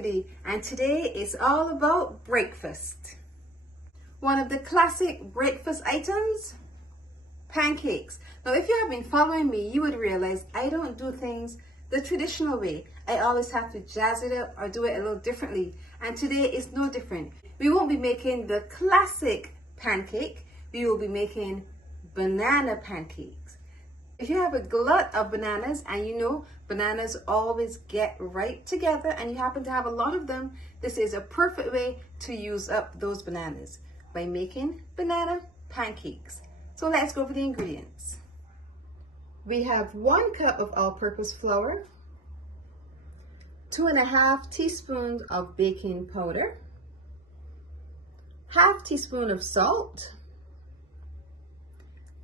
Ltd, and today is all about breakfast. One of the classic breakfast items, pancakes. Now if you have been following me, you would realize I don't do things the traditional way. I always have to jazz it up or do it a little differently, and today is no different. We won't be making the classic pancake, we will be making banana pancakes. If you have a glut of bananas, and you know bananas always get right together and you happen to have a lot of them, this is a perfect way to use up those bananas by making banana pancakes. So let's go over the ingredients. We have 1 cup of all-purpose flour, 2½ teaspoons of baking powder, ½ teaspoon of salt,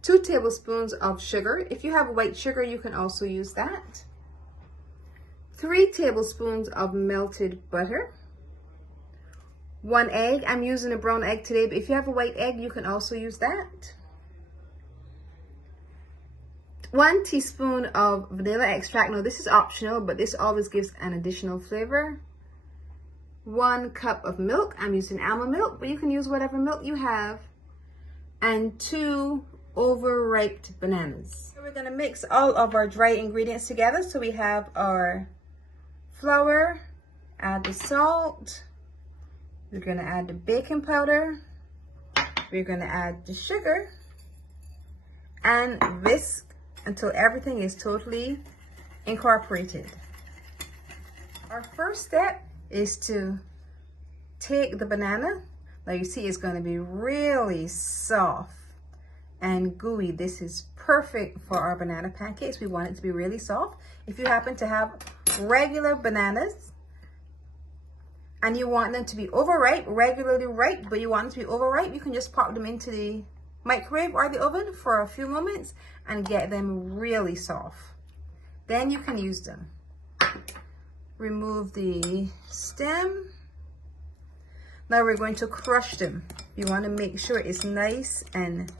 2 tablespoons of sugar. If you have white sugar, you can also use that. 3 tablespoons of melted butter. 1 egg. I'm using a brown egg today, but if you have a white egg, you can also use that. 1 teaspoon of vanilla extract. Now this is optional, but this always gives an additional flavor. 1 cup of milk. I'm using almond milk, but you can use whatever milk you have. And 2 overripe bananas. So we're going to mix all of our dry ingredients together. So we have our flour, add the salt, we're going to add the baking powder, we're going to add the sugar, and whisk until everything is totally incorporated. Our first step is to take the banana. Now you see it's going to be really soft and gooey. This is perfect for our banana pancakes. We want it to be really soft. If you happen to have regular bananas and you want them to be overripe, regularly ripe, but you want them to be overripe, you can just pop them into the microwave or the oven for a few moments and get them really soft. Then you can use them. Remove the stem. Now we're going to crush them. You want to make sure it's nice and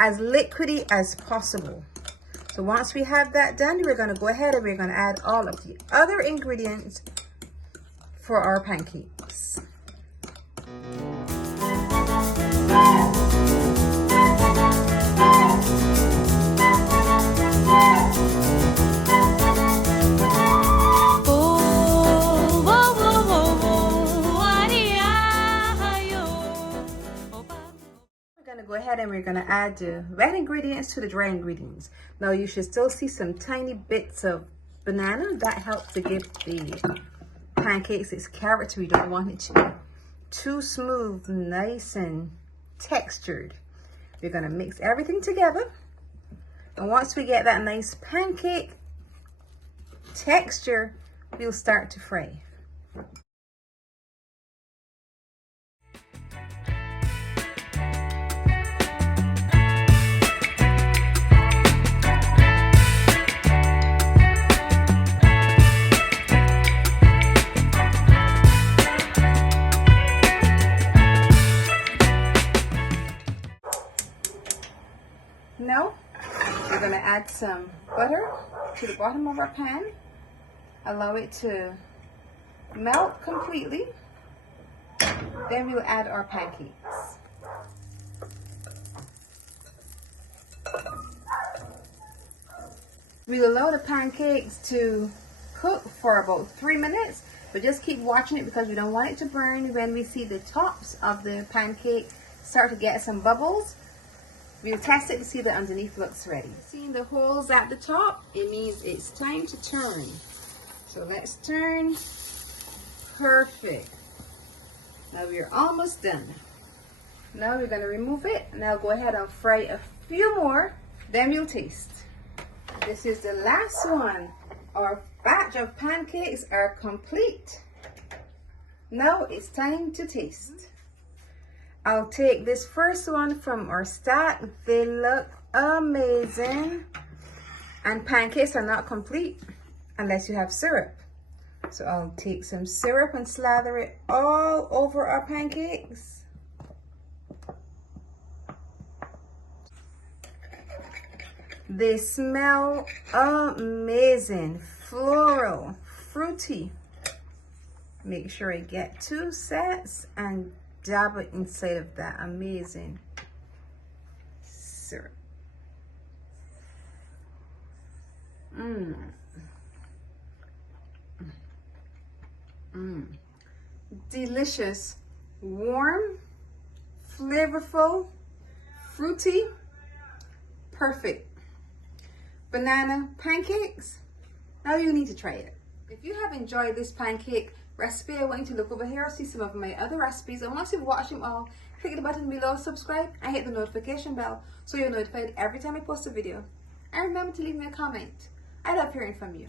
as liquidy as possible. So once we have that done, we're going to go ahead and we're going to add all of the other ingredients for our pancakes. Go ahead and we're going to add the wet ingredients to the dry ingredients. Now you should still see some tiny bits of banana. That helps to give the pancakes its character. We don't want it to be too smooth, nice and textured. We're going to mix everything together, and once we get that nice pancake texture, we'll start to fry. Now we're going to add some butter to the bottom of our pan. Allow it to melt completely. Then we'll add our pancakes. We'll allow the pancakes to cook for about 3 minutes, but just keep watching it because we don't want it to burn. When we see the tops of the pancake start to get some bubbles, we'll test it to see that underneath looks ready. Seeing the holes at the top, it means it's time to turn. So let's turn. Perfect. Now we're almost done. Now we're going to remove it, and I'll go ahead and fry a few more, then we'll taste. This is the last one. Our batch of pancakes are complete. Now it's time to taste. I'll take this first one from our stack. They look amazing. And pancakes are not complete unless you have syrup. So I'll take some syrup and slather it all over our pancakes. They smell amazing, floral, fruity. Make sure I get 2 sets and dab it inside of that amazing syrup. Delicious, warm, flavorful, fruity, perfect banana pancakes. Now you need to try it. If you have enjoyed this pancake recipe, I want you to look over here, see some of my other recipes, and once you've watched them all, click the button below, subscribe, and hit the notification bell so you're notified every time I post a video. And remember to leave me a comment. I love hearing from you.